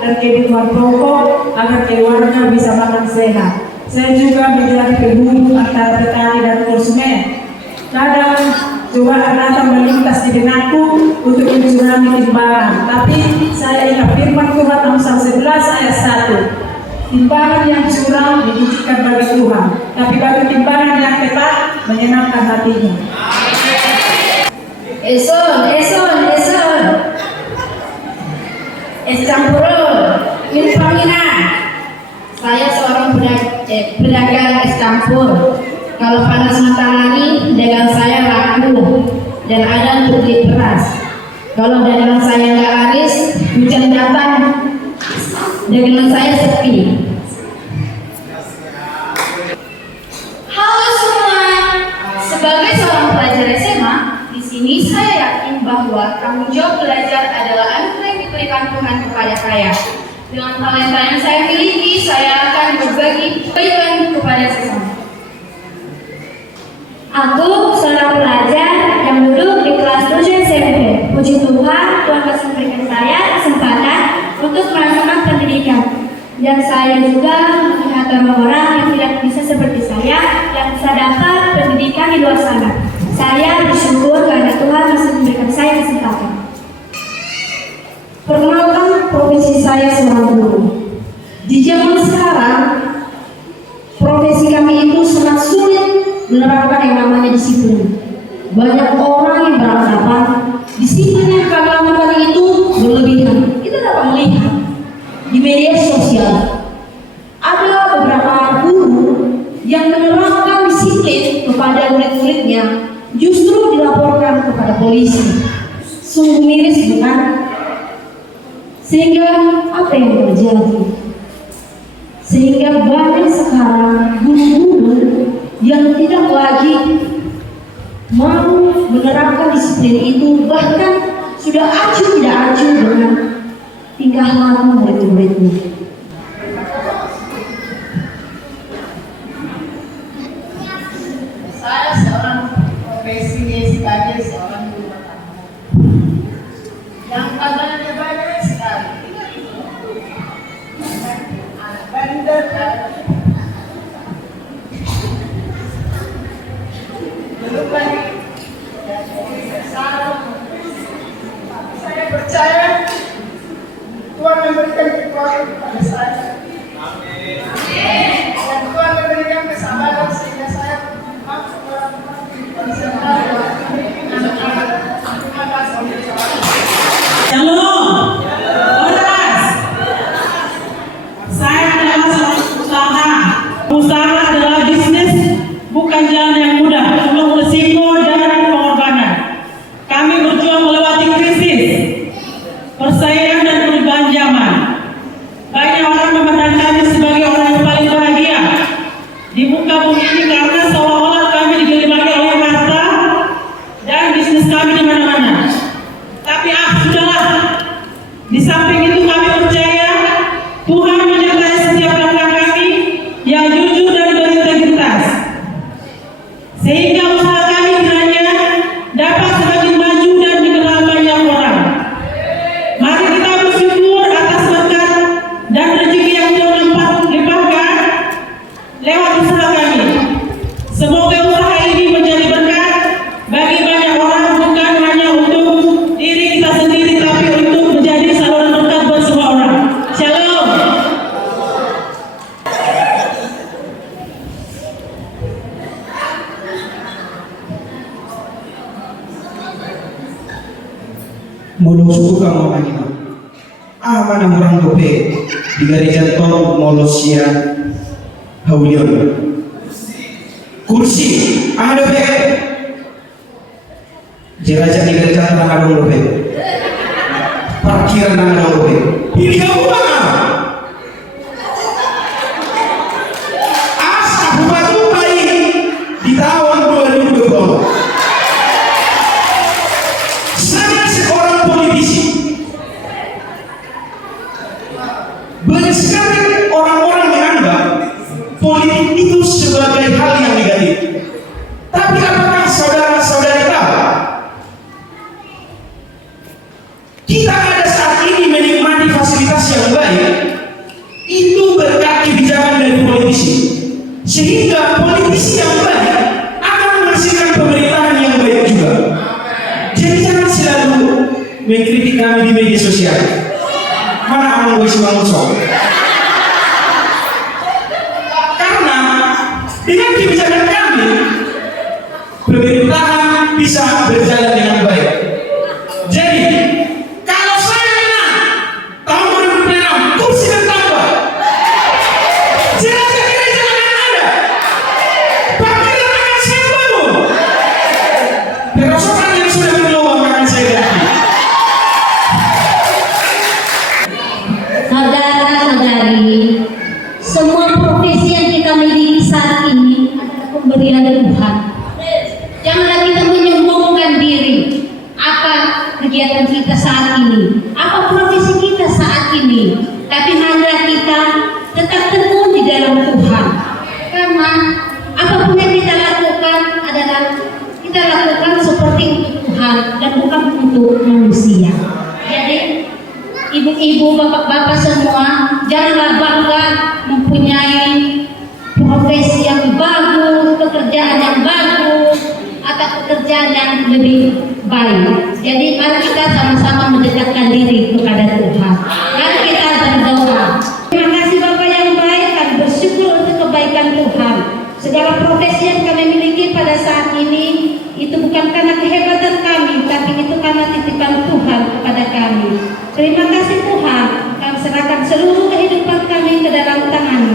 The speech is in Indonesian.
dan kebutuhan pokok agar keluarga bisa makan sehat. Saya juga menjadi penghubung antara petani dan konsumen. Kadang cobaan datang melintas di benakku untuk mencurangi timbangan, tapi saya ingat firman Tuhan Amsal 11 ayat 1. Timbangan yang curang didudukan bagi Tuhan, tapi bagi timbangan yang tepat menyenangkan hatinya. Eson. Es campur, ini pangina. Saya seorang pedagang es campur. Kalau panas matahari, dagang saya laku dan ada untuk diperas. Kalau dagang saya nggak laris, hujan datang, dagangan saya sepi. Halo semua, sebagai seorang pelajar SMA, di sini saya yakin bahwa tanggung jawab belajar adalah anugerah yang diberikan Tuhan kepada saya. Dengan talenta yang saya miliki, saya akan berbagi kebaikan kepada sesama. Aku seorang pelajar yang duduk di kelas 7 SMP. Puji Tuhan, Tuhan kasih memberikan saya kesempatan untuk merasakan pendidikan. Dan saya juga melihat orang-orang yang tidak bisa seperti saya, yang bisa dapat pendidikan di luar sana. Saya bersyukur karena Tuhan masih memberikan saya kesempatan. Perkenalkan, profesi saya seorang guru. Di zaman sekarang, profesi kami itu sangat sulit menerapkan yang namanya disiplin. Banyak orang yang beranggapan disiplin yang kami lakukan itu berlebihan. Kita dapat melihat di media sosial ada beberapa guru yang menerapkan disiplin kepada murid-muridnya justru dilaporkan kepada polisi. Sungguh miris, bukan? Sehingga apa yang terjadi? Sehingga banyak sekarang guru-guru yang tidak lagi mau menerapkan disiplin itu, bahkan sudah acuh tidak acuh dengan tingkah laku murid-muridnya. Saya seorang profesinya sebagai seorang guru pertama yang tantangannya banyak sekali. Anak bandel belum lagi saya percaya Tuhan memberikan kekuatan kepada saya. Dan Tuhan memberikan kesabaran sehingga saya mampu melakukan bisa anak-anak. Terima kasih. Shalom. Oras. Saya adalah seorang pengusaha. Usaha adalah bisnis, bukan jalan yang mudah, penuh resiko dan pengorbanan. Kami berjuang melewati krisis, persaingan dan perubahan zaman. Banyak orang memandang kami sebagai orang yang paling bahagia di muka bumi ini karena seolah-olah kami digelimangi oleh harta dan bisnis kami di mana-mana. Tapi sudahlah. Di samping itu kami percaya Tuhan menyertai setiap langkah kami yang jujur dan berintegritas, sehingga usaha kami kiranya dapat semakin maju dan dikenal banyak orang. Mari kita bersyukur atas berkat dan rezeki yang Tuhan limpahkan lewat usaha kami. Semoga usaha ini menjadi berkat bagi banyak orang, bukan hanya untuk diri kita sendiri, tapi untuk menjadi saluran berkat buat semua orang. Shalom. Molo suku kang mamangina. Mana orang dope di garis tol Molosia Haulion. Kursi ada be. Jeraja di garis tol ada dope. Parkiran ada dope. Pilih kamu mana? Asa bupati baik di tahun 2020. Saya seorang politisi. Banyak sekali orang-orang menganggap politik itu sebagai hal yang negatif. Tapi apakah saudara-saudari tahu? Kita ada saat ini menikmati fasilitas yang baik. sehingga politisi yang baik akan menghasilkan pemerintahan yang baik juga. Jadi jangan selalu mengkritik kami di media sosial. Mana orang gue karena dengan kebijakan kami pemerintahan bisa berjalan dengan baik. Jadi kalau saya menang tahun 2006 kursi bertambah, jenazah gereja akan ada, parkiran akan saya bangun, perosotan yang sudah berlubang akan saya ganti. Saudara-saudari, semua profesi yang kita miliki saat ini adalah pemberian Tuhan. Janganlah kita menyombongkan diri. Apa kegiatan kita saat ini? Apa profesi kita saat ini? Tapi marilah kita tetap teguh di dalam Tuhan. Karena apapun yang kita lakukan adalah kita lakukan seperti untuk Tuhan dan bukan untuk manusia. Jadi ibu-ibu, bapak-bapak semua, janganlah bangga mempunyai profesi yang bagus, pekerjaan yang bagus, atau pekerjaan yang lebih baik. Jadi mari kita sama-sama mendekatkan diri kepada Tuhan. Mari kita berdoa. Terima kasih Bapak yang baik, kami bersyukur untuk kebaikan Tuhan. Segala profesi yang kami miliki pada saat ini itu bukan karena kehebatan kami, tapi itu karena titipan Tuhan kepada kami. Terima kasih Tuhan, kami serahkan seluruh kehidupan kami ke dalam tangan-Mu.